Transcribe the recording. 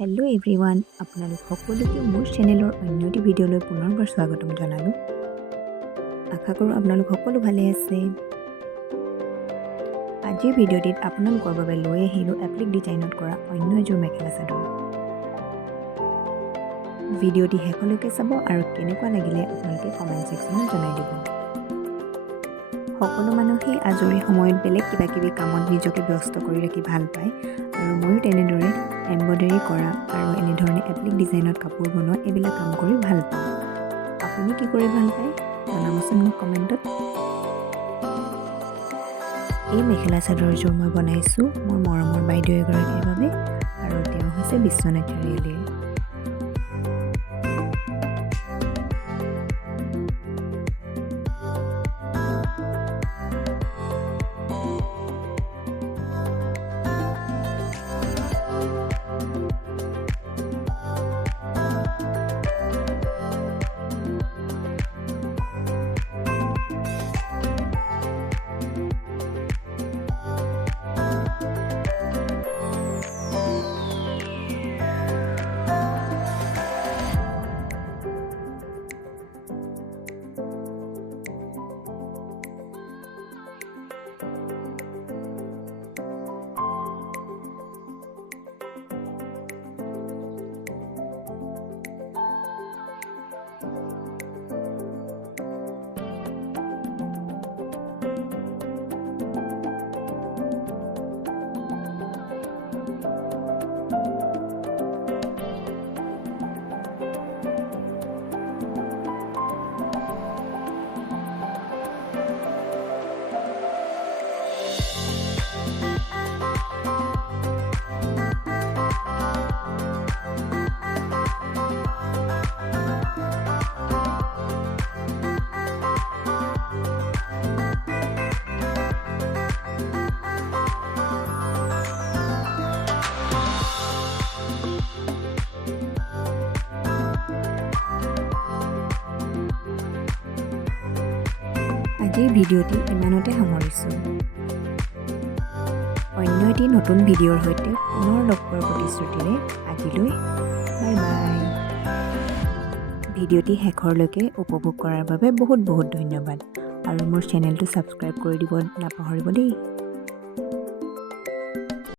Hello' everyone, আপোনালোক সকলোকে মোৰ চেনেলৰ অন্য এটি ভিডিঅ'লৈ পুনৰবাৰ স্বাগতম জনালোঁ। আশা কৰোঁ আপোনালোক সকলো ভালে আছে। আজিৰ ভিডিঅ'টিত আপোনালোকৰ বাবে লৈ আহিলোঁ এপ্লিক ডিজাইনত কৰা অন্য এযোৰ মেখেলা চাদৰ। ভিডিঅ'টি শেষলৈকে চাব আৰু কেনেকুৱা লাগিলে আপোনালোকে কমেণ্ট ছেকশ্যনত জনাই দিব। সকলো মানুহে আজৰি সময়ত বেলেগ কিবা কিবি কামত নিজকে ব্যস্ত কৰি ৰাখি ভাল পায় আৰু ময়ো তেনেদৰে এম্ব্ৰইডাৰী কৰা আৰু এনেধৰণে এপ্লিক ডিজাইনত কাপোৰ বনোৱা এইবিলাক কাম কৰি ভাল পাওঁ। আপুনি কি কৰি ভাল পায় জনাবচোন মোক কমেণ্টত। এই মেখেলা চাদৰযোৰ মই বনাইছোঁ মোৰ মৰমৰ বাইদেউ এগৰাকীৰ বাবে আৰু তেওঁ হৈছে বিশ্বনাথ চাৰিআলিৰ। আজিৰ ভিডিঅ'টি ইমানতে সামৰিছোঁ। অন্য এটি নতুন ভিডিঅ'ৰ সৈতে পুনৰ লগ পোৱাৰ প্ৰতিশ্ৰুতিৰে আজিলৈ বাই বাই। ভিডিঅ'টি শেষৰলৈকে উপভোগ কৰাৰ বাবে বহুত বহুত ধন্যবাদ আৰু মোৰ চেনেলটো ছাবস্ক্ৰাইব কৰি দিব নাপাহৰিব দেই।